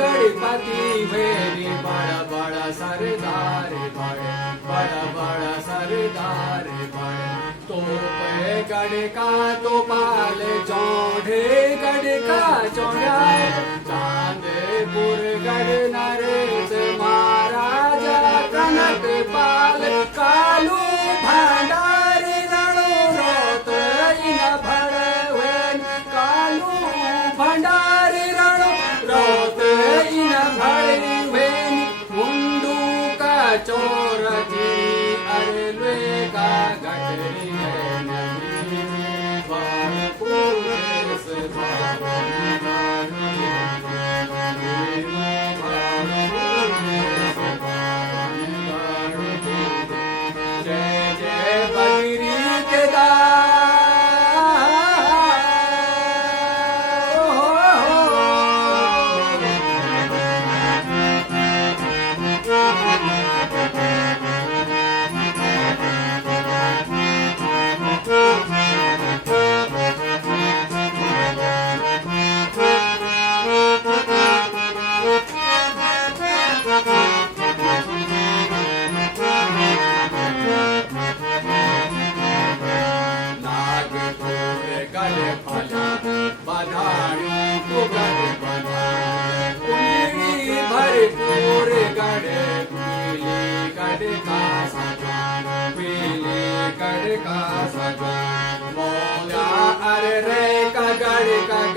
Ganpati very बड़ा बड़ा सरदार बड़े बड़ा बड़ा सरदार बड़े तोपे गढ़ का तो पाल चौड़े गढ़ का चौड़ा चांदपुर गढ़ नरेश महाराजा कनक पाल कालू भंडारी रणु रोत इन भड़वेन कालू भंडारी रणु रोत इन भड़वेन मुंडू का चोर जी अरले का गठरी है नदी बालपुर से जय जय बद्री केदार भरपूर गढ़ पीले गढ़ का सजवान पीले गढ़ का सजवान मौला अरे का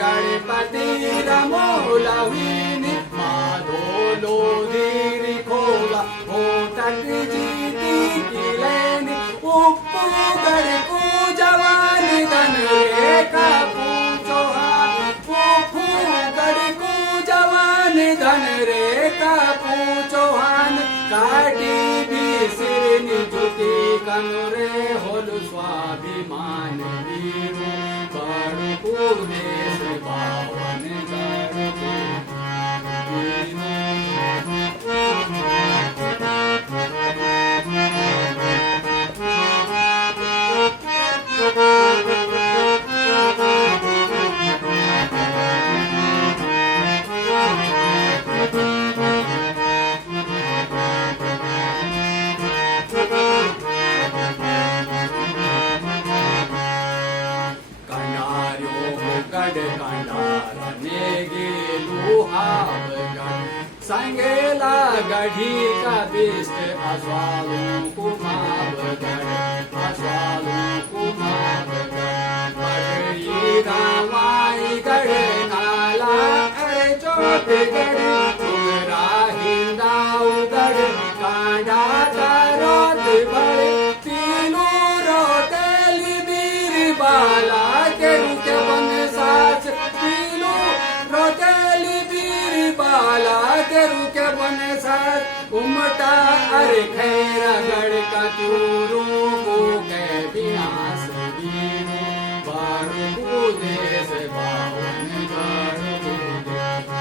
गणपति रमोलवीन माधो लोधीर खोला हो तक जीती की लेन उप्पू गढ़ को जवान धन रे का पूछो उप्पू गढ़ को जवान धन रे का पूछो हान काटी भी सिर निजुति कनुरे होलु स्वाभिमान वीरू गणपुर देश पावन संगेला गढ़ी का बिस्ट अश्वालू कुमावगढ़ अश्वालू कुमावगढ़ पगड़ी रामाई गढ़ नाला अरे चोटगढ़ तुमरा हिंदाऊ गढ़ कांडा रोत बड़े तीनों रोतेली बीर बाला के रुके बन साच तीनों रोतेली बीर बाला के रुके बने साथ उमटा अरे खैरा गढ़ का चूरू को के विनाश वीरू बारू देश बावन गढ़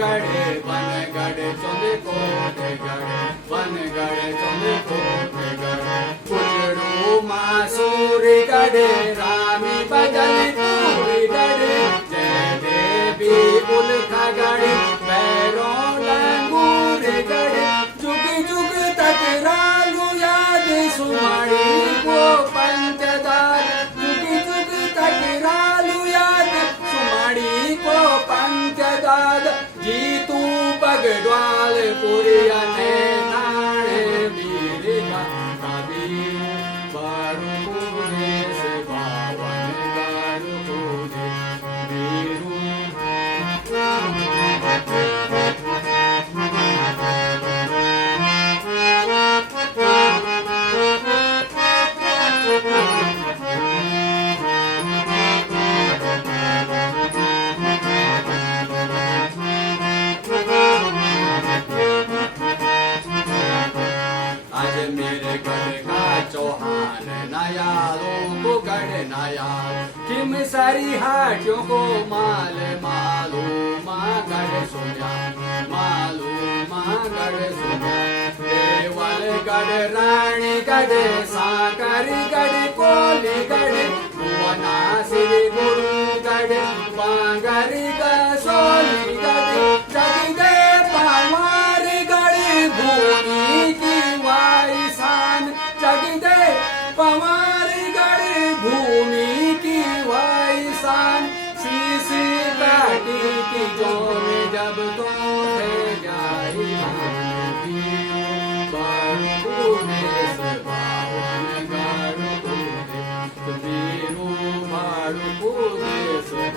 गड़े बन गड़े चोंदे कोटे गड़े बन गड़े चोंदे कोटे गड़े उजड़ू मासूरी गड़े रामी बजन पूरी गड़े जय देवी उल्था गड़े पैरों लंगूरे गड़े जुग जुग तक रालू याद सुमाड़ी को पंचदार जुग जुग तक रालू याद सुमाड़ी को पंचदार जी तू बगड़वाल पुरिया ने नाणे वीरिका कभी बारू पूरे से बावन गारू पूरे वीरू मेरे गढ़ का चौहान नयालों को गढ़ नया किम सारी हाटियों को माल मालू माँ गढ़ सुना मालू माँ गढ़ सुना देवल गढ़ रानी गढ़ साकर गढ़ कोली गढ़ भुवना श्री गुरु गढ़ बांगर सोली गढ़ जगदे पवार गढ़ भूमि की जगदे पवार गढ़ भूमि की वाईसान शीशी काटी की जो में जब तो जाई बारूने से बावन गारू वीरू बारूने से